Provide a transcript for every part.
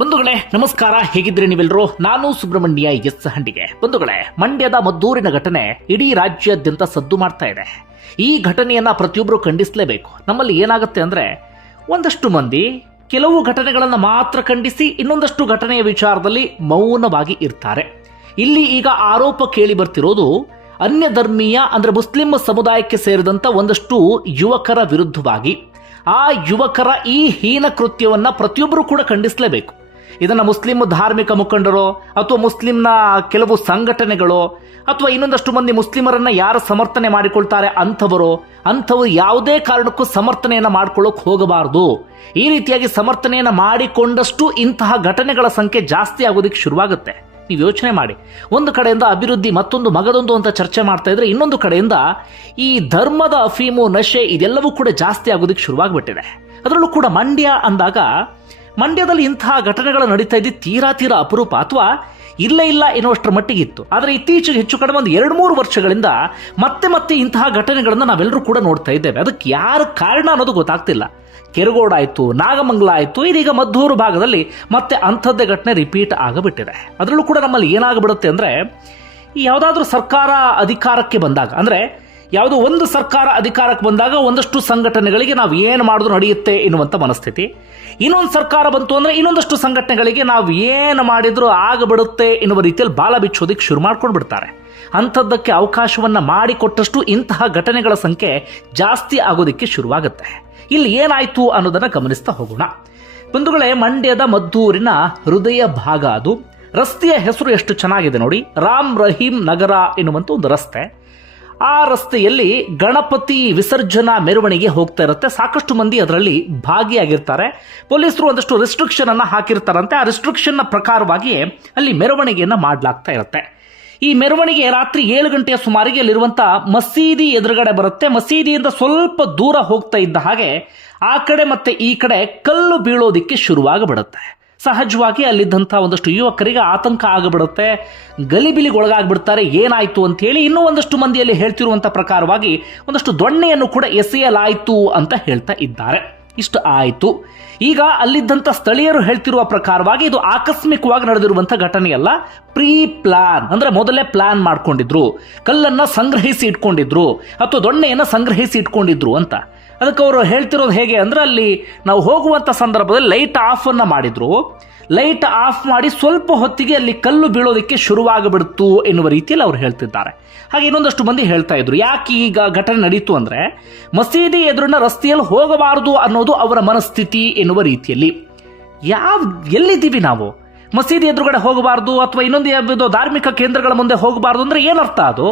ಬಂಧುಗಳೇ, ನಮಸ್ಕಾರ. ಹೇಗಿದ್ರೆ ನೀವೆಲ್ಲರೂ? ನಾನು ಸುಬ್ರಹ್ಮಣ್ಯ ಎಸ್ ಹಂಡಿಗೆ. ಬಂಧುಗಳೇ, ಮಂಡ್ಯದ ಮದ್ದೂರಿನ ಘಟನೆ ಇಡೀ ರಾಜ್ಯಾದ್ಯಂತ ಸದ್ದು ಮಾಡ್ತಾ ಇದೆ. ಈ ಘಟನೆಯನ್ನ ಪ್ರತಿಯೊಬ್ಬರು ಖಂಡಿಸಲೇಬೇಕು. ನಮ್ಮಲ್ಲಿ ಏನಾಗುತ್ತೆ ಅಂದ್ರೆ, ಒಂದಷ್ಟು ಮಂದಿ ಕೆಲವು ಘಟನೆಗಳನ್ನು ಮಾತ್ರ ಖಂಡಿಸಿ ಇನ್ನೊಂದಷ್ಟು ಘಟನೆಯ ವಿಚಾರದಲ್ಲಿ ಮೌನವಾಗಿ ಇರ್ತಾರೆ. ಇಲ್ಲಿ ಈಗ ಆರೋಪ ಕೇಳಿ ಬರ್ತಿರೋದು ಅನ್ಯ ಧರ್ಮೀಯ ಅಂದ್ರೆ ಮುಸ್ಲಿಂ ಸಮುದಾಯಕ್ಕೆ ಸೇರಿದಂತ ಒಂದಷ್ಟು ಯುವಕರ ವಿರುದ್ಧವಾಗಿ. ಆ ಯುವಕರ ಈ ಹೀನ ಕೃತ್ಯವನ್ನ ಪ್ರತಿಯೊಬ್ಬರು ಕೂಡ ಖಂಡಿಸಲೇಬೇಕು. ಇದನ್ನ ಮುಸ್ಲಿಂ ಧಾರ್ಮಿಕ ಮುಖಂಡರು ಅಥವಾ ಮುಸ್ಲಿಂನ ಕೆಲವು ಸಂಘಟನೆಗಳು ಅಥವಾ ಇನ್ನೊಂದಷ್ಟು ಮಂದಿ ಮುಸ್ಲಿಮರನ್ನ ಯಾರು ಸಮರ್ಥನೆ ಮಾಡಿಕೊಳ್ತಾರೆ ಅಂಥವರು ಅಂಥವರು ಯಾವುದೇ ಕಾರಣಕ್ಕೂ ಸಮರ್ಥನೆಯನ್ನ ಮಾಡ್ಕೊಳ್ಳೋಕೆ ಹೋಗಬಾರದು. ಈ ರೀತಿಯಾಗಿ ಸಮರ್ಥನೆಯನ್ನ ಮಾಡಿಕೊಂಡಷ್ಟು ಇಂತಹ ಘಟನೆಗಳ ಸಂಖ್ಯೆ ಜಾಸ್ತಿ ಆಗೋದಕ್ಕೆ ಶುರುವಾಗುತ್ತೆ. ನೀವು ಯೋಚನೆ ಮಾಡಿ. ಒಂದು ಕಡೆಯಿಂದ ಅಭಿವೃದ್ಧಿ, ಮತ್ತೊಂದು ಮಗದೊಂದು ಅಂತ ಚರ್ಚೆ ಮಾಡ್ತಾ ಇದ್ರೆ ಇನ್ನೊಂದು ಕಡೆಯಿಂದ ಈ ಧರ್ಮದ ಅಫೀಮು, ನಶೆ ಇದೆಲ್ಲವೂ ಕೂಡ ಜಾಸ್ತಿ ಆಗೋದಕ್ಕೆ ಶುರುವಾಗ್ಬಿಟ್ಟಿದೆ. ಅದರಲ್ಲೂ ಕೂಡ ಮಂಡ್ಯ ಅಂದಾಗ ಮಂಡ್ಯದಲ್ಲಿ ಇಂತಹ ಘಟನೆಗಳು ನಡೀತಾ ಇದ್ದು ತೀರಾ ತೀರಾ ಅಪರೂಪ ಅಥವಾ ಇಲ್ಲ ಇಲ್ಲ ಎನ್ನುವಷ್ಟರ ಮಟ್ಟಿಗೆ ಇತ್ತು ಆದರೆ ಇತ್ತೀಚೆಗೆ ಹೆಚ್ಚು ಕಡಿಮೆ ಒಂದು ಎರಡು ಮೂರು ವರ್ಷಗಳಿಂದ ಮತ್ತೆ ಮತ್ತೆ ಇಂತಹ ಘಟನೆಗಳನ್ನು ನಾವೆಲ್ಲರೂ ಕೂಡ ನೋಡ್ತಾ ಇದ್ದೇವೆ. ಅದಕ್ಕೆ ಯಾರ ಕಾರಣ ಅನ್ನೋದು ಗೊತ್ತಾಗ್ತಿಲ್ಲ. ಕೆರಗೋಡ ಆಯ್ತು, ನಾಗಮಂಗಲ ಆಯಿತು, ಇದೀಗ ಮದ್ದೂರು ಭಾಗದಲ್ಲಿ ಮತ್ತೆ ಅಂಥದ್ದೇ ಘಟನೆ ರಿಪೀಟ್ ಆಗಬಿಟ್ಟಿದೆ. ಅದರಲ್ಲೂ ಕೂಡ ನಮ್ಮಲ್ಲಿ ಏನಾಗ್ಬಿಡುತ್ತೆ ಅಂದರೆ ಯಾವುದಾದ್ರೂ ಸರ್ಕಾರ ಅಧಿಕಾರಕ್ಕೆ ಬಂದಾಗ, ಅಂದ್ರೆ ಯಾವುದೋ ಒಂದು ಸರ್ಕಾರ ಅಧಿಕಾರಕ್ಕೆ ಬಂದಾಗ ಒಂದಷ್ಟು ಸಂಘಟನೆಗಳಿಗೆ ನಾವು ಏನು ಮಾಡಿದ್ರು ನಡೆಯುತ್ತೆ ಎನ್ನುವಂಥ ಮನಸ್ಥಿತಿ. ಇನ್ನೊಂದು ಸರ್ಕಾರ ಬಂತು ಅಂದರೆ ಇನ್ನೊಂದಷ್ಟು ಸಂಘಟನೆಗಳಿಗೆ ನಾವು ಏನು ಮಾಡಿದ್ರು ಆಗಬಿಡುತ್ತೆ ಎನ್ನುವ ರೀತಿಯಲ್ಲಿ ಬಾಲ ಬಿಚ್ಚೋದಕ್ಕೆ ಶುರು ಮಾಡ್ಕೊಂಡು ಬಿಡ್ತಾರೆ ಅಂಥದ್ದಕ್ಕೆ ಅವಕಾಶವನ್ನು ಮಾಡಿಕೊಟ್ಟಷ್ಟು ಇಂತಹ ಘಟನೆಗಳ ಸಂಖ್ಯೆ ಜಾಸ್ತಿ ಆಗೋದಕ್ಕೆ ಶುರುವಾಗುತ್ತೆ. ಇಲ್ಲಿ ಏನಾಯಿತು ಅನ್ನೋದನ್ನು ಗಮನಿಸ್ತಾ ಹೋಗೋಣ. ಬಂಧುಗಳೇ, ಮಂಡ್ಯದ ಮದ್ದೂರಿನ ಹೃದಯ ಭಾಗ ಅದು. ರಸ್ತೆಯ ಹೆಸರು ಎಷ್ಟು ಚೆನ್ನಾಗಿದೆ ನೋಡಿ. ರಾಮ್ ರಹೀಂ ನಗರ ಎನ್ನುವಂಥ ಒಂದು ರಸ್ತೆ. ಆ ರಸ್ತೆಯಲ್ಲಿ ಗಣಪತಿ ವಿಸರ್ಜನಾ ಮೆರವಣಿಗೆ ಹೋಗ್ತಾ ಇರುತ್ತೆ. ಸಾಕಷ್ಟು ಮಂದಿ ಅದರಲ್ಲಿ ಭಾಗಿಯಾಗಿರ್ತಾರೆ. ಪೊಲೀಸರು ಒಂದಷ್ಟು ರಿಸ್ಟ್ರಿಕ್ಷನ್ ಅನ್ನ ಹಾಕಿರ್ತಾರಂತೆ. ಆ ರಿಸ್ಟ್ರಿಕ್ಷನ್ನ ಪ್ರಕಾರವಾಗಿ ಅಲ್ಲಿ ಮೆರವಣಿಗೆಯನ್ನ ಮಾಡಲಾಗ್ತಾ ಇರುತ್ತೆ. ಈ ಮೆರವಣಿಗೆ ರಾತ್ರಿ ಏಳು ಗಂಟೆಯ ಸುಮಾರಿಗೆ ಅಲ್ಲಿರುವಂತ ಮಸೀದಿ ಎದುರುಗಡೆ ಬರುತ್ತೆ. ಮಸೀದಿಯಿಂದ ಸ್ವಲ್ಪ ದೂರ ಹೋಗ್ತಾ ಇದ್ದ ಹಾಗೆ ಆ ಕಡೆ ಮತ್ತೆ ಈ ಕಡೆ ಕಲ್ಲು ಬೀಳೋದಿಕ್ಕೆ ಶುರುವಾಗಬಿಡುತ್ತೆ. ಸಹಜವಾಗಿ ಅಲ್ಲಿದ್ದಂಥ ಒಂದಷ್ಟು ಯುವಕರಿಗೆ ಆತಂಕ ಆಗಿಬಿಡುತ್ತೆ, ಗಲಿಬಿಲಿಗೊಳಗಾಗ್ಬಿಡ್ತಾರೆ, ಏನಾಯಿತು ಅಂತ ಹೇಳಿ ಇನ್ನೂ ಒಂದಷ್ಟು ಮಂದಿಯಲ್ಲಿ ಹೇಳ್ತಿರುವಂಥ ಪ್ರಕಾರವಾಗಿ ಒಂದಷ್ಟು ದೊಣ್ಣೆಯನ್ನು ಕೂಡ ಎಸೆಯಲಾಯಿತು ಅಂತ ಹೇಳ್ತಾ ಇದ್ದಾರೆ. ಇಷ್ಟು ಆಯಿತು. ಈಗ ಅಲ್ಲಿದ್ದಂಥ ಸ್ಥಳೀಯರು ಹೇಳ್ತಿರುವ ಪ್ರಕಾರವಾಗಿ ಇದು ಆಕಸ್ಮಿಕವಾಗಿ ನಡೆದಿರುವಂಥ ಘಟನೆಯಲ್ಲ. ಪ್ರೀ ಪ್ಲಾನ್ ಅಂದರೆ ಮೊದಲೇ ಪ್ಲಾನ್ ಮಾಡ್ಕೊಂಡಿದ್ರು. ಕಲ್ಲನ್ನು ಸಂಗ್ರಹಿಸಿ ಇಟ್ಕೊಂಡಿದ್ರು ಅಥವಾ ದೊಣ್ಣೆಯನ್ನು ಸಂಗ್ರಹಿಸಿ ಇಟ್ಕೊಂಡಿದ್ರು ಅಂತ. ಅದಕ್ಕೆ ಅವರು ಹೇಳ್ತಿರೋದು ಹೇಗೆ ಅಂದರೆ ಅಲ್ಲಿ ನಾವು ಹೋಗುವಂಥ ಸಂದರ್ಭದಲ್ಲಿ ಲೈಟ್ ಆಫನ್ನು ಮಾಡಿದರು. ಲೈಟ್ ಆಫ್ ಮಾಡಿ ಸ್ವಲ್ಪ ಹೊತ್ತಿಗೆ ಅಲ್ಲಿ ಕಲ್ಲು ಬೀಳೋದಕ್ಕೆ ಶುರುವಾಗಬಿಡ್ತು ಎನ್ನುವ ರೀತಿಯಲ್ಲಿ ಅವರು ಹೇಳ್ತಿದ್ದಾರೆ. ಹಾಗೆ ಇನ್ನೊಂದಷ್ಟು ಮಂದಿ ಹೇಳ್ತಾ ಇದ್ರು. ಯಾಕೆ ಈಗ ಘಟನೆ ನಡೀತು ಅಂದರೆ ಮಸೀದಿ ಎದುರಿನ ರಸ್ತೆಯಲ್ಲಿ ಹೋಗಬಾರದು ಅನ್ನೋದು ಅವರ ಮನಸ್ಥಿತಿ ಎನ್ನುವ ರೀತಿಯಲ್ಲಿ. ಯಾವ ಎಲ್ಲಿದ್ದೀವಿ ನಾವು? ಮಸೀದಿ ಎದುರುಗಡೆ ಹೋಗಬಾರ್ದು ಅಥವಾ ಇನ್ನೊಂದು ಯಾವುದೋ ಧಾರ್ಮಿಕ ಕೇಂದ್ರಗಳ ಮುಂದೆ ಹೋಗಬಾರ್ದು ಅಂದ್ರೆ ಏನರ್ಥ ಅದು?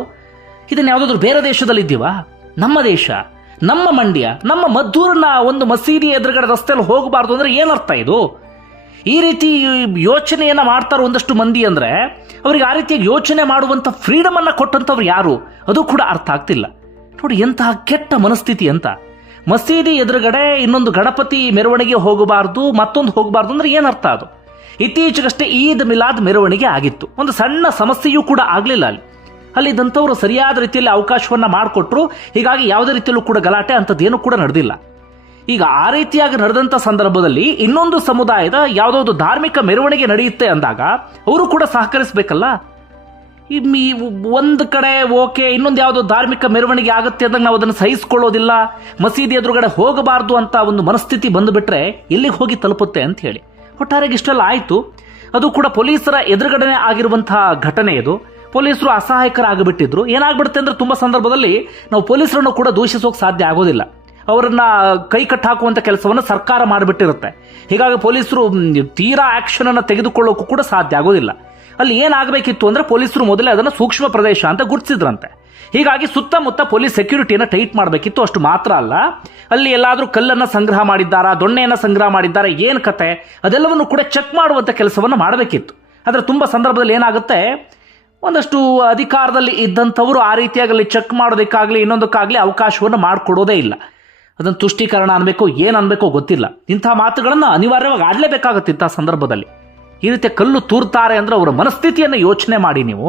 ಇದನ್ನು ಯಾವುದಾದ್ರೂ ಬೇರೆ ದೇಶದಲ್ಲಿ ಇದ್ದೀವಾ ನಮ್ಮ ದೇಶ. ನಮ್ಮ ಮಂಡ್ಯ, ನಮ್ಮ ಮದ್ದೂರನ್ನ ಒಂದು ಮಸೀದಿ ಎದುರುಗಡೆ ರಸ್ತೆಯಲ್ಲಿ ಹೋಗಬಾರ್ದು ಅಂದ್ರೆ ಏನರ್ಥ ಇದು? ಈ ರೀತಿ ಯೋಚನೆಯನ್ನ ಮಾಡ್ತಾರೋ ಒಂದಷ್ಟು ಮಂದಿ ಅಂದ್ರೆ, ಅವರಿಗೆ ಆ ರೀತಿಯಾಗಿ ಯೋಚನೆ ಮಾಡುವಂತ ಫ್ರೀಡಮ್ ಕೊಟ್ಟಂಥವ್ರು ಯಾರು? ಅದು ಕೂಡ ಅರ್ಥ ಆಗ್ತಿಲ್ಲ. ನೋಡಿ, ಎಂತಹ ಕೆಟ್ಟ ಮನಸ್ಥಿತಿ ಅಂತ. ಮಸೀದಿ ಎದುರುಗಡೆ ಇನ್ನೊಂದು ಗಣಪತಿ ಮೆರವಣಿಗೆ ಹೋಗಬಾರ್ದು, ಮತ್ತೊಂದು ಹೋಗಬಾರ್ದು ಅಂದ್ರೆ ಏನರ್ಥ ಅದು? ಇತ್ತೀಚೆಗಷ್ಟೇ ಈದ್ ಮಿಲಾದ್ ಮೆರವಣಿಗೆ ಆಗಿತ್ತು. ಒಂದು ಸಣ್ಣ ಸಮಸ್ಯೆಯೂ ಕೂಡ ಆಗಲಿಲ್ಲ ಅಲ್ಲಿ. ಅಲ್ಲಿದ್ದಂಥವ್ರು ಸರಿಯಾದ ರೀತಿಯಲ್ಲಿ ಅವಕಾಶವನ್ನ ಮಾಡಿಕೊಟ್ರು. ಹೀಗಾಗಿ ಯಾವುದೇ ರೀತಿಯಲ್ಲೂ ಕೂಡ ಗಲಾಟೆ ಅಂಥದ್ದೇನು ಕೂಡ ನಡೆದಿಲ್ಲ. ಈಗ ಆ ರೀತಿಯಾಗಿ ನಡೆದಂಥ ಸಂದರ್ಭದಲ್ಲಿ ಇನ್ನೊಂದು ಸಮುದಾಯದ ಯಾವುದೋ ಧಾರ್ಮಿಕ ಮೆರವಣಿಗೆ ನಡೆಯುತ್ತೆ ಅಂದಾಗ ಅವರು ಕೂಡ ಸಹಕರಿಸಬೇಕಲ್ಲ? ಒಂದು ಕಡೆ ಓಕೆ, ಇನ್ನೊಂದು ಯಾವುದೋ ಧಾರ್ಮಿಕ ಮೆರವಣಿಗೆ ಆಗುತ್ತೆ ಅಂದಾಗ ನಾವು ಅದನ್ನು ಸಹಿಸಿಕೊಳ್ಳೋದಿಲ್ಲ, ಮಸೀದಿ ಎದುರುಗಡೆ ಹೋಗಬಾರ್ದು ಅಂತ ಒಂದು ಮನಸ್ಥಿತಿ ಬಂದುಬಿಟ್ರೆ ಎಲ್ಲಿಗೆ ಹೋಗಿ ತಲುಪುತ್ತೆ ಅಂತ ಹೇಳಿ. ಒಟ್ಟಾರೆಗೆ ಇಷ್ಟೆಲ್ಲ ಆಯಿತು. ಅದು ಕೂಡ ಪೊಲೀಸರ ಎದುರುಗಡೆ ಆಗಿರುವಂತಹ ಘಟನೆ ಇದು. ಪೊಲೀಸರು ಅಸಹಾಯಕರಾಗಿಬಿಟ್ಟಿದ್ರು. ಏನಾಗ್ಬಿಡುತ್ತೆ ಅಂದ್ರೆ ತುಂಬಾ ಸಂದರ್ಭದಲ್ಲಿ ನಾವು ಪೊಲೀಸರನ್ನು ಕೂಡ ದೂಷಿಸೋಕೆ ಸಾಧ್ಯ ಆಗೋದಿಲ್ಲ. ಅವರನ್ನ ಕೈ ಕಟ್ಟಾಕುವಂಥ ಕೆಲಸವನ್ನು ಸರ್ಕಾರ ಮಾಡಿಬಿಟ್ಟಿರುತ್ತೆ. ಹೀಗಾಗಿ ಪೊಲೀಸರು ತೀರಾ ಆಕ್ಷನ್ ಅನ್ನು ತೆಗೆದುಕೊಳ್ಳೋಕ್ಕೂ ಕೂಡ ಸಾಧ್ಯ ಆಗೋದಿಲ್ಲ. ಅಲ್ಲಿ ಏನಾಗಬೇಕಿತ್ತು ಅಂದ್ರೆ ಪೊಲೀಸರು ಮೊದಲೇ ಅದನ್ನು ಸೂಕ್ಷ್ಮ ಪ್ರದೇಶ ಅಂತ ಗುರುತಿಸಿದ್ರಂತೆ. ಹೀಗಾಗಿ ಸುತ್ತಮುತ್ತ ಪೊಲೀಸ್ ಸೆಕ್ಯೂರಿಟಿಯನ್ನು ಟೈಟ್ ಮಾಡಬೇಕಿತ್ತು. ಅಷ್ಟು ಮಾತ್ರ ಅಲ್ಲ. ಅಲ್ಲಿ ಎಲ್ಲಾದರೂ ಕಲ್ಲನ್ನ ಸಂಗ್ರಹ ಮಾಡಿದ್ದಾರಾ, ದೊಣ್ಣೆಯನ್ನ ಸಂಗ್ರಹ ಮಾಡಿದ್ದಾರಾ, ಏನು ಕತೆ, ಅದೆಲ್ಲವನ್ನು ಕೂಡ ಚೆಕ್ ಮಾಡುವಂತ ಕೆಲಸವನ್ನು ಮಾಡಬೇಕಿತ್ತು. ಆದರೆ ತುಂಬಾ ಸಂದರ್ಭದಲ್ಲಿ ಏನಾಗುತ್ತೆ ಒಂದಷ್ಟು ಅಧಿಕಾರದಲ್ಲಿ ಇದ್ದಂಥವರು ಆ ರೀತಿಯಾಗಿ ಅಲ್ಲಿ ಚೆಕ್ ಮಾಡೋದಕ್ಕಾಗಲಿ ಇನ್ನೊಂದಕ್ಕಾಗಲಿ ಅವಕಾಶವನ್ನು ಮಾಡಿಕೊಡೋದೇ ಇಲ್ಲ. ಅದನ್ನು ತುಷ್ಟೀಕರಣ ಅನ್ಬೇಕು, ಏನು ಅನ್ಬೇಕೋ ಗೊತ್ತಿಲ್ಲ. ಇಂಥ ಮಾತುಗಳನ್ನು ಅನಿವಾರ್ಯವಾಗಿ ಆಡಲೇಬೇಕಾಗುತ್ತೆ ಇಂತಹ ಸಂದರ್ಭದಲ್ಲಿ. ಈ ರೀತಿಯ ಕಲ್ಲು ತೂರ್ತಾರೆ ಅಂದರೆ ಅವರ ಮನಸ್ಥಿತಿಯನ್ನು ಯೋಚನೆ ಮಾಡಿ ನೀವು.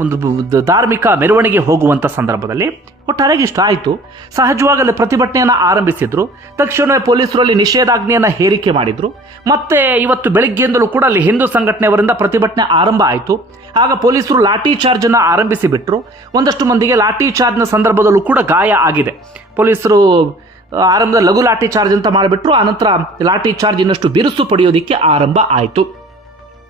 ಒಂದು ಧಾರ್ಮಿಕ ಮೆರವಣಿಗೆ ಹೋಗುವಂಥ ಸಂದರ್ಭದಲ್ಲಿ ಒಟ್ಟಾರೆಗೆ ಇಷ್ಟ ಆಯಿತು. ಸಹಜವಾಗಿ ಪ್ರತಿಭಟನೆಯನ್ನು ಆರಂಭಿಸಿದ್ರು. ತಕ್ಷಣವೇ ಪೊಲೀಸರು ಅಲ್ಲಿ ನಿಷೇಧಾಜ್ಞೆಯನ್ನು ಹೇರಿಕೆ ಮಾಡಿದರು. ಮತ್ತೆ ಇವತ್ತು ಬೆಳಗ್ಗೆಯಿಂದಲೂ ಕೂಡ ಅಲ್ಲಿ ಹಿಂದೂ ಸಂಘಟನೆಯವರಿಂದ ಪ್ರತಿಭಟನೆ ಆರಂಭ ಆಯಿತು. ಆಗ ಪೊಲೀಸರು ಲಾಠಿ ಚಾರ್ಜನ್ನು ಆರಂಭಿಸಿ ಬಿಟ್ಟರು ಒಂದಷ್ಟು ಮಂದಿಗೆ ಲಾಠಿ ಚಾರ್ಜ್ನ ಸಂದರ್ಭದಲ್ಲೂ ಕೂಡ ಗಾಯ ಆಗಿದೆ. ಪೊಲೀಸರು ಆರಂಭದ ಲಘು ಲಾಠಿ ಚಾರ್ಜ್ ಅಂತ ಮಾಡಿಬಿಟ್ರು. ಆನಂತರ ಲಾಠಿ ಚಾರ್ಜ್ ಇನ್ನಷ್ಟು ಬಿರುಸು ಪಡೆಯೋದಿಕ್ಕೆ ಆರಂಭ ಆಯಿತು.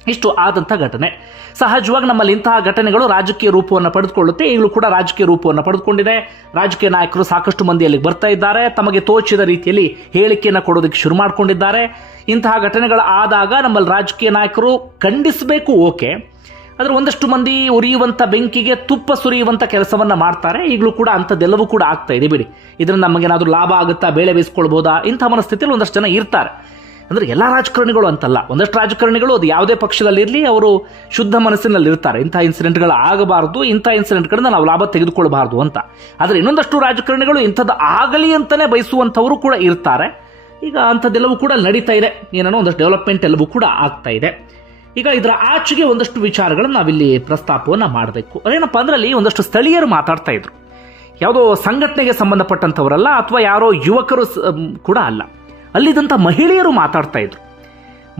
ಇಷ್ಟು ಆದಂಥ ಘಟನೆ. ಸಹಜವಾಗಿ ನಮ್ಮಲ್ಲಿ ಇಂತಹ ಘಟನೆಗಳು ರಾಜಕೀಯ ರೂಪವನ್ನು ಪಡೆದುಕೊಳ್ಳುತ್ತೆ. ಈಗಲೂ ಕೂಡ ರಾಜಕೀಯ ರೂಪವನ್ನು ಪಡೆದುಕೊಂಡಿದೆ. ರಾಜಕೀಯ ನಾಯಕರು ಸಾಕಷ್ಟು ಮಂದಿ ಅಲ್ಲಿಗೆ ಬರ್ತಾ ಇದ್ದಾರೆ. ತಮಗೆ ತೋಚಿದ ರೀತಿಯಲ್ಲಿ ಹೇಳಿಕೆಯನ್ನು ಕೊಡೋದಕ್ಕೆ ಶುರು ಮಾಡಿಕೊಂಡಿದ್ದಾರೆ. ಇಂತಹ ಘಟನೆಗಳು ಆದಾಗ ನಮ್ಮಲ್ಲಿ ರಾಜಕೀಯ ನಾಯಕರು ಖಂಡಿಸಬೇಕು, ಓಕೆ. ಆದರೆ ಒಂದಷ್ಟು ಮಂದಿ ಉರಿಯುವಂಥ ಬೆಂಕಿಗೆ ತುಪ್ಪ ಸುರಿಯುವಂಥ ಕೆಲಸವನ್ನು ಮಾಡ್ತಾರೆ. ಈಗಲೂ ಕೂಡ ಅಂಥದ್ದೆಲ್ಲವೂ ಕೂಡ ಆಗ್ತಾ ಇದೆ. ಬಿಡಿ. ಇದರಿಂದ ನಮಗೇನಾದರೂ ಲಾಭ ಆಗುತ್ತಾ, ಬೇಳೆ ಬೇಯಿಸ್ಕೊಳ್ಬೋದಾ? ಇಂಥ ಮನಸ್ಥಿತಿಯಲ್ಲಿ ಒಂದಷ್ಟು ಜನ ಇರ್ತಾರೆ. ಅಂದ್ರೆ ಎಲ್ಲ ರಾಜಕಾರಣಿಗಳು ಅಂತಲ್ಲ. ಒಂದಷ್ಟು ರಾಜಕಾರಣಿಗಳು ಅದು ಯಾವುದೇ ಪಕ್ಷದಲ್ಲಿರಲಿ ಅವರು ಶುದ್ಧ ಮನಸ್ಸಿನಲ್ಲಿ ಇರ್ತಾರೆ ಇಂಥ ಇನ್ಸಿಡೆಂಟ್ಗಳು ಆಗಬಾರದು, ಇಂಥ ಇನ್ಸಿಡೆಂಟ್ಗಳನ್ನ ನಾವು ಲಾಭ ತೆಗೆದುಕೊಳ್ಬಾರ್ದು ಅಂತ. ಆದರೆ ಇನ್ನೊಂದಷ್ಟು ರಾಜಕಾರಣಿಗಳು ಇಂಥದ್ದು ಆಗಲಿ ಅಂತಲೇ ಬಯಸುವಂಥವರು ಕೂಡ ಇರ್ತಾರೆ. ಈಗ ಅಂಥದ್ದೆಲ್ಲವೂ ಕೂಡ ನಡೀತಾ ಇದೆ. ಏನೋ ಒಂದಷ್ಟು ಡೆವಲಪ್ಮೆಂಟ್ ಎಲ್ಲವೂ ಕೂಡ ಆಗ್ತಾ ಇದೆ. ಈಗ ಇದರ ಆಚೆಗೆ ಒಂದಷ್ಟು ವಿಚಾರಗಳನ್ನು ನಾವಿಲ್ಲಿ ಪ್ರಸ್ತಾಪವನ್ನು ಮಾಡಬೇಕು. ಅದೇನಪ್ಪ ಅಂದ್ರೆ ಒಂದಷ್ಟು ಸ್ಥಳೀಯರು ಮಾತಾಡ್ತಾ ಇದ್ರು. ಯಾವುದೋ ಸಂಘಟನೆಗೆ ಸಂಬಂಧಪಟ್ಟಂಥವರಲ್ಲ ಅಥವಾ ಯಾರೋ ಯುವಕರು ಕೂಡ ಅಲ್ಲ. ಅಲ್ಲಿದ್ದಂಥ ಮಹಿಳೆಯರು ಮಾತಾಡ್ತಾ ಇದ್ರು.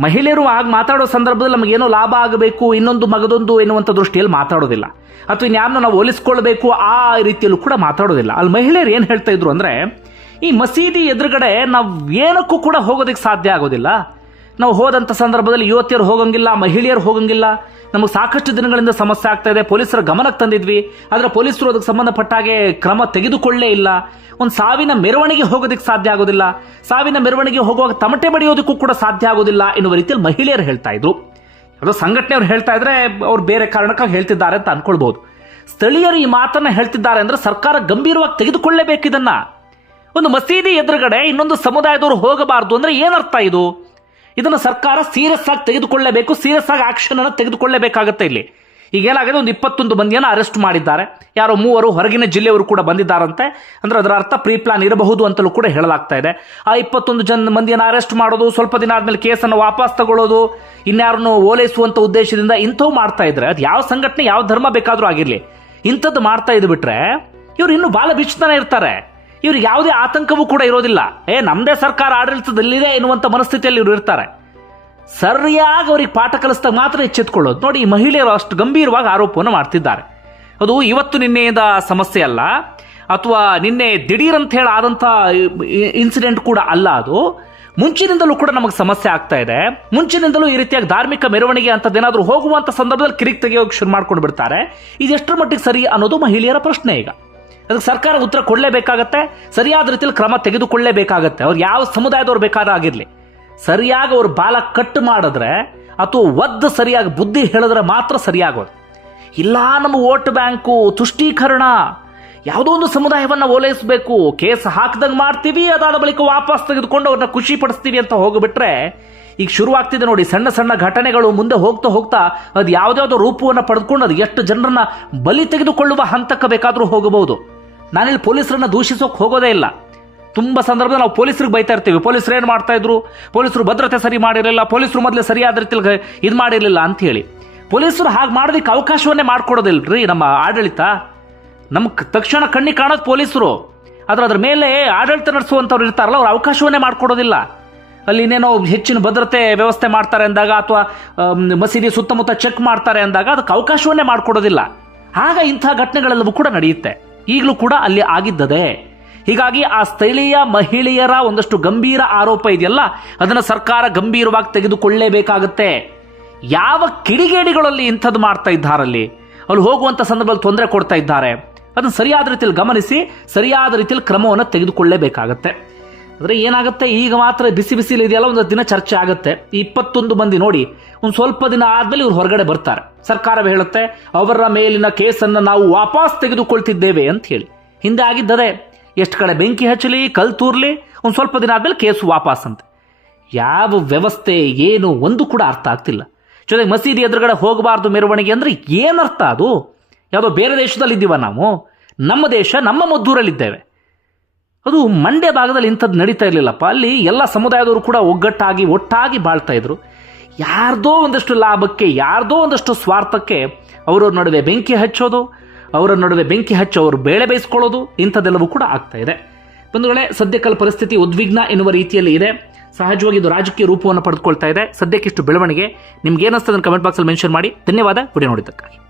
ಮಹಿಳೆಯರು ಆಗ ಮಾತಾಡೋ ಸಂದರ್ಭದಲ್ಲಿ ನಮಗೇನೋ ಲಾಭ ಆಗಬೇಕು, ಇನ್ನೊಂದು ಮಗದೊಂದು ಎನ್ನುವಂಥ ದೃಷ್ಟಿಯಲ್ಲಿ ಮಾತಾಡೋದಿಲ್ಲ. ಅಥವಾ ಇನ್ಯಾರನ್ನ ನಾವು ಹೋಲಿಸ್ಕೊಳ್ಬೇಕು, ಆ ರೀತಿಯಲ್ಲೂ ಕೂಡ ಮಾತಾಡೋದಿಲ್ಲ. ಅಲ್ಲಿ ಮಹಿಳೆಯರು ಏನು ಹೇಳ್ತಾ ಇದ್ರು ಅಂದರೆ, ಈ ಮಸೀದಿ ಎದುರುಗಡೆ ನಾವು ಏನಕ್ಕೂ ಕೂಡ ಹೋಗೋದಕ್ಕೆ ಸಾಧ್ಯ ಆಗೋದಿಲ್ಲ. ನಾವು ಹೋದಂಥ ಸಂದರ್ಭದಲ್ಲಿ ಯುವತಿಯರು ಹೋಗಂಗಿಲ್ಲ, ಮಹಿಳೆಯರು ಹೋಗಂಗಿಲ್ಲ. ನಮಗೆ ಸಾಕಷ್ಟು ದಿನಗಳಿಂದ ಸಮಸ್ಯೆ ಆಗ್ತಾ ಇದೆ. ಪೊಲೀಸರ ಗಮನಕ್ಕೆ ತಂದಿದ್ವಿ. ಆದರೆ ಪೊಲೀಸರು ಅದಕ್ಕೆ ಸಂಬಂಧಪಟ್ಟ ಹಾಗೆ ಕ್ರಮ ತೆಗೆದುಕೊಳ್ಳೇ ಇಲ್ಲ. ಒಂದು ಸಾವಿನ ಮೆರವಣಿಗೆ ಹೋಗೋದಕ್ಕೆ ಸಾಧ್ಯ ಆಗೋದಿಲ್ಲ. ಸಾವಿನ ಮೆರವಣಿಗೆ ಹೋಗುವಾಗ ತಮಟೆ ಬಡಿಯೋದಕ್ಕೂ ಕೂಡ ಸಾಧ್ಯ ಆಗೋದಿಲ್ಲ ಎನ್ನುವ ರೀತಿಯಲ್ಲಿ ಮಹಿಳೆಯರು ಹೇಳ್ತಾ ಇದ್ರು. ಅದು ಸಂಘಟನೆಯವ್ರು ಹೇಳ್ತಾ ಇದ್ರೆ ಅವ್ರು ಬೇರೆ ಕಾರಣಕ್ಕಾಗಿ ಹೇಳ್ತಿದ್ದಾರೆ ಅಂತ ಅನ್ಕೊಳ್ಬಹುದು ಸ್ಥಳೀಯರು ಈ ಮಾತನ್ನ ಹೇಳ್ತಿದ್ದಾರೆ ಅಂದ್ರೆ ಸರ್ಕಾರ ಗಂಭೀರವಾಗಿ ತೆಗೆದುಕೊಳ್ಳೇಬೇಕು ಇದನ್ನ ಒಂದು ಮಸೀದಿ ಎದುರುಗಡೆ ಇನ್ನೊಂದು ಸಮುದಾಯದವರು ಹೋಗಬಾರದು ಅಂದ್ರೆ ಏನರ್ಥ ಇದು? ಇದನ್ನು ಸರ್ಕಾರ ಸೀರಿಯಸ್ ಆಗಿ ತೆಗೆದುಕೊಳ್ಳಬೇಕು ಸೀರಿಯಸ್ ಆಗಿ ಆಕ್ಷನ್ ಅನ್ನು ತೆಗೆದುಕೊಳ್ಳಬೇಕಾಗುತ್ತೆ ಇಲ್ಲಿ. ಈಗ ಏನಾಗಿದೆ? ಒಂದು ಇಪ್ಪತ್ತೊಂದು ಮಂದಿಯನ್ನು ಅರೆಸ್ಟ್ ಮಾಡಿದ್ದಾರೆ. ಯಾರೋ ಮೂವರು ಹೊರಗಿನ ಜಿಲ್ಲೆಯವರು ಕೂಡ ಬಂದಿದ್ದಾರಂತೆ. ಅಂದ್ರೆ ಅದರ ಅರ್ಥ ಪ್ರೀ ಪ್ಲಾನ್ ಇರಬಹುದು ಅಂತಲೂ ಕೂಡ ಹೇಳಲಾಗ್ತಾ ಇದೆ. ಆ ಇಪ್ಪತ್ತೊಂದು ಜನ ಮಂದಿಯನ್ನು ಅರೆಸ್ಟ್ ಮಾಡೋದು, ಸ್ವಲ್ಪ ದಿನ ಆದ್ಮೇಲೆ ಕೇಸನ್ನು ವಾಪಸ್ ತಗೊಳ್ಳೋದು, ಇನ್ಯಾರನ್ನು ಓಲೈಸುವಂತ ಉದ್ದೇಶದಿಂದ ಇಂಥವು ಮಾಡ್ತಾ ಇದ್ರೆ, ಅದು ಯಾವ ಸಂಘಟನೆ, ಯಾವ ಧರ್ಮ ಬೇಕಾದರೂ ಆಗಿರಲಿ, ಇಂಥದ್ದು ಮಾಡ್ತಾ ಇದ್ಬಿಟ್ರೆ, ಇವ್ರು ಇನ್ನು ಬಾಲ ಬಿಚ್ಚತಾನೆ ಇರ್ತಾರೆ. ಇವ್ರಿಗೆ ಯಾವುದೇ ಆತಂಕವೂ ಕೂಡ ಇರೋದಿಲ್ಲ. ಏ, ನಮ್ದೇ ಸರ್ಕಾರ ಆಡಳಿತದಲ್ಲಿದೆ ಎನ್ನುವಂಥ ಮನಸ್ಥಿತಿಯಲ್ಲಿ ಇವರು ಇರ್ತಾರೆ. ಸರಿಯಾಗಿ ಅವ್ರಿಗೆ ಪಾಠ ಕಲಿಸ್ದಾಗ ಮಾತ್ರ ಎಚ್ಚೆತ್ಕೊಳ್ಳೋದು. ನೋಡಿ, ಈ ಮಹಿಳೆಯರು ಅಷ್ಟು ಗಂಭೀರವಾಗಿ ಆರೋಪವನ್ನು ಮಾಡ್ತಿದ್ದಾರೆ. ಅದು ಇವತ್ತು ನಿನ್ನೆಯಿಂದ ಸಮಸ್ಯೆ ಅಲ್ಲ, ಅಥವಾ ನಿನ್ನೆ ದಿಢೀರ್ ಅಂತ ಹೇಳಿ ಆದಂಥ ಇನ್ಸಿಡೆಂಟ್ ಕೂಡ ಅಲ್ಲ ಅದು. ಮುಂಚಿನಿಂದಲೂ ಕೂಡ ನಮಗೆ ಸಮಸ್ಯೆ ಆಗ್ತಾ ಇದೆ. ಮುಂಚಿನಿಂದಲೂ ಈ ರೀತಿಯಾಗಿ ಧಾರ್ಮಿಕ ಮೆರವಣಿಗೆ ಏನಾದರೂ ಹೋಗುವಂತ ಸಂದರ್ಭದಲ್ಲಿ ಕಿರಿಕ್ ತೆಗೆಯೋಕೆ ಶುರು ಮಾಡ್ಕೊಂಡು ಬಿಡ್ತಾರೆ ಇದು ಎಷ್ಟರ ಮಟ್ಟಿಗೆ ಸರಿ ಅನ್ನೋದು ಮಹಿಳೆಯರ ಪ್ರಶ್ನೆ ಈಗ. ಅದಕ್ಕೆ ಸರ್ಕಾರ ಉತ್ತರ ಕೊಡಲೇಬೇಕಾಗತ್ತೆ, ಸರಿಯಾದ ರೀತಿಯಲ್ಲಿ ಕ್ರಮ ತೆಗೆದುಕೊಳ್ಳಲೇಬೇಕಾಗತ್ತೆ ಅವ್ರು ಯಾವ ಸಮುದಾಯದವ್ರು ಬೇಕಾದ್ರೂ ಆಗಿರ್ಲಿ. ಸರಿಯಾಗಿ ಅವ್ರ ಬಾಲ ಕಟ್ ಮಾಡಿದ್ರೆ ಅಥವಾ ಒದ್ದು ಸರಿಯಾಗಿ ಬುದ್ಧಿ ಹೇಳಿದ್ರೆ ಮಾತ್ರ ಸರಿಯಾಗೋದು. ಇಲ್ಲ, ನಮ್ಮ ವೋಟ್ ಬ್ಯಾಂಕು ತುಷ್ಟೀಕರಣ. ಯಾವುದೋ ಒಂದು ಸಮುದಾಯವನ್ನು ಓಲೈಸಬೇಕು. ಕೇಸ್ ಹಾಕ್ದಂಗೆ ಮಾಡ್ತೀವಿ, ಅದಾದ ಬಳಿಕ ವಾಪಸ್ ತೆಗೆದುಕೊಂಡು ಅವ್ರನ್ನ ಖುಷಿ ಪಡಿಸ್ತೀವಿ ಅಂತ ಹೋಗಿಬಿಟ್ರೆ, ಈಗ ಶುರುವಾಗ್ತಿದೆ ನೋಡಿ, ಸಣ್ಣ ಸಣ್ಣ ಘಟನೆಗಳು ಮುಂದೆ ಹೋಗ್ತಾ ಹೋಗ್ತಾ ಅದು ಯಾವುದ್ಯಾವುದೋ ರೂಪವನ್ನು ಪಡೆದುಕೊಂಡು ಅದು ಎಷ್ಟು ಜನರನ್ನ ಬಲಿ ತೆಗೆದುಕೊಳ್ಳುವ ಹಂತಕ್ಕೆ ಬೇಕಾದರೂ ಹೋಗಬಹುದು. ನಾನಿಲ್ಲಿ ಪೊಲೀಸರನ್ನ ದೂಷಿಸೋಕೆ ಹೋಗೋದೇ ಇಲ್ಲ. ತುಂಬ ಸಂದರ್ಭದಲ್ಲಿ ನಾವು ಪೊಲೀಸರಿಗೆ ಬೈತಾ ಇರ್ತೀವಿ. ಪೊಲೀಸರು ಏನು ಮಾಡ್ತಾ ಇದ್ರು? ಪೊಲೀಸರು ಭದ್ರತೆ ಸರಿ ಮಾಡಿರಲಿಲ್ಲ. ಪೊಲೀಸರು ಮೊದಲೇ ಸರಿಯಾದ ರೀತಿಯಲ್ಲಿ ಇದು ಮಾಡಿರಲಿಲ್ಲ ಅಂತ ಹೇಳಿ. ಪೊಲೀಸರು ಹಾಗೆ ಮಾಡೋದಕ್ಕೆ ಅವಕಾಶವನ್ನೇ ಮಾಡ್ಕೊಡೋದಿಲ್ರಿ ನಮ್ಮ ಆಡಳಿತ? ನಮ್ಗೆ ತಕ್ಷಣ ಕಣ್ಣಿಗೆ ಕಾಣೋದು ಪೊಲೀಸರು. ಆದರೆ ಅದ್ರ ಮೇಲೆ ಆಡಳಿತ ನಡೆಸುವಂಥವ್ರು ಇರ್ತಾರಲ್ಲ, ಅವ್ರು ಅವಕಾಶವನ್ನೇ ಮಾಡಿಕೊಡೋದಿಲ್ಲ. ಅಲ್ಲಿ ಇನ್ನೇನೋ ಹೆಚ್ಚಿನ ಭದ್ರತೆ ವ್ಯವಸ್ಥೆ ಮಾಡ್ತಾರೆ ಅಂದಾಗ ಅಥವಾ ಮಸೀದಿ ಸುತ್ತಮುತ್ತ ಚೆಕ್ ಮಾಡ್ತಾರೆ ಅಂದಾಗ ಅದಕ್ಕೆ ಅವಕಾಶವನ್ನೇ ಮಾಡಿಕೊಡೋದಿಲ್ಲ. ಆಗ ಇಂಥ ಘಟನೆಗಳೆಲ್ಲವೂ ಕೂಡ ನಡೆಯುತ್ತೆ. ಈಗಲೂ ಕೂಡ ಅಲ್ಲಿ ಆಗಿದ್ದದೆ. ಹೀಗಾಗಿ ಆ ಸ್ಥಳೀಯ ಮಹಿಳೆಯರ ಒಂದಷ್ಟು ಗಂಭೀರ ಆರೋಪ ಇದೆಯಲ್ಲ, ಅದನ್ನು ಸರ್ಕಾರ ಗಂಭೀರವಾಗಿ ತೆಗೆದುಕೊಳ್ಳಲೇಬೇಕಾಗುತ್ತೆ ಯಾವ ಕಿಡಿಗೇಡಿಗಳಲ್ಲಿ ಇಂಥದ್ದು ಮಾಡ್ತಾ ಇದ್ದಾರಲ್ಲಿ? ಅಲ್ಲಿ ಹೋಗುವಂಥ ಸಂದರ್ಭದಲ್ಲಿ ತೊಂದರೆ ಕೊಡ್ತಾ ಇದ್ದಾರೆ. ಅದನ್ನು ಸರಿಯಾದ ರೀತಿಯಲ್ಲಿ ಗಮನಿಸಿ, ಸರಿಯಾದ ರೀತಿಯಲ್ಲಿ ಕ್ರಮವನ್ನು ತೆಗೆದುಕೊಳ್ಳಲೇಬೇಕಾಗತ್ತೆ ಆದರೆ ಏನಾಗುತ್ತೆ? ಈಗ ಮಾತ್ರ ಬಿಸಿ ಬಿಸಿಲು ಇದೆಯಲ್ಲ, ಒಂದು ದಿನ ಚರ್ಚೆ ಆಗುತ್ತೆ. ಇಪ್ಪತ್ತೊಂದು ಮಂದಿ ನೋಡಿ, ಒಂದು ಸ್ವಲ್ಪ ದಿನ ಆದ್ಮೇಲೆ ಇವ್ರು ಹೊರಗಡೆ ಬರ್ತಾರೆ. ಸರ್ಕಾರ ಹೇಳುತ್ತೆ, ಅವರ ಮೇಲಿನ ಕೇಸನ್ನು ನಾವು ವಾಪಸ್ ತೆಗೆದುಕೊಳ್ತಿದ್ದೇವೆ ಅಂತ ಹೇಳಿ. ಹಿಂದೆ ಆಗಿದ್ದದೆ, ಎಷ್ಟು ಕಡೆ ಬೆಂಕಿ ಹಚ್ಚಲಿ ಕಲ್ ತೂರ್ಲಿ, ಒಂದು ಸ್ವಲ್ಪ ದಿನ ಆದ್ಮೇಲೆ ಕೇಸು ವಾಪಸ್ ಅಂತ. ಯಾವ ವ್ಯವಸ್ಥೆ, ಏನು ಒಂದು ಕೂಡ ಅರ್ಥ ಆಗ್ತಿಲ್ಲ. ಜೊತೆಗೆ ಮಸೀದಿ ಎದುರುಗಡೆ ಹೋಗಬಾರ್ದು ಮೆರವಣಿಗೆ ಅಂದ್ರೆ ಏನರ್ಥ ಅದು? ಯಾವುದೋ ಬೇರೆ ದೇಶದಲ್ಲಿ ಇದ್ದೀವ ನಾವು. ನಮ್ಮ ದೇಶ, ನಮ್ಮ ಮದ್ದೂರಲ್ಲಿದ್ದೇವೆ. ಅದು ಮಂಡ್ಯ ಭಾಗದಲ್ಲಿ ಇಂಥದ್ದು ನಡೀತಾ ಇರಲಿಲ್ಲಪ್ಪ. ಅಲ್ಲಿ ಎಲ್ಲ ಸಮುದಾಯದವರು ಕೂಡ ಒಗ್ಗಟ್ಟಾಗಿ, ಒಟ್ಟಾಗಿ ಬಾಳ್ತಾ ಇದ್ರು. ಯಾರ್ದೋ ಒಂದಷ್ಟು ಲಾಭಕ್ಕೆ, ಯಾರ್ದೋ ಒಂದಷ್ಟು ಸ್ವಾರ್ಥಕ್ಕೆ ಅವರ ನಡುವೆ ಬೆಂಕಿ ಹಚ್ಚೋದು, ಅವರ ನಡುವೆ ಬೆಂಕಿ ಹಚ್ಚಿ ಅವರು ಬೇಳೆ ಬೇಯಿಸ್ಕೊಳ್ಳೋದು, ಇಂಥದ್ದೆಲ್ಲವೂ ಕೂಡ ಆಗ್ತಾ ಇದೆ. ಬಂಧುಗಳೇ ಸದ್ಯಕ್ಕಲ್ಲ ಪರಿಸ್ಥಿತಿ ಉದ್ವಿಗ್ನ ಎನ್ನುವ ರೀತಿಯಲ್ಲಿ ಇದೆ. ಸಹಜವಾಗಿ ಇದು ರಾಜಕೀಯ ರೂಪವನ್ನು ಪಡೆದುಕೊಳ್ತಾ ಇದೆ. ಸದ್ಯಕ್ಕಿಷ್ಟು ಬೆಳವಣಿಗೆ. ನಿಮ್ಗೆ ಏನಿಸ್ತದೆ ಕಮೆಂಟ್ ಬಾಕ್ಸಲ್ಲಿ ಮೆನ್ಷನ್ ಮಾಡಿ. ಧನ್ಯವಾದ. ವಿಡಿಯೋ ನೋಡಿದ್ದಕ್ಕಾಗಿ.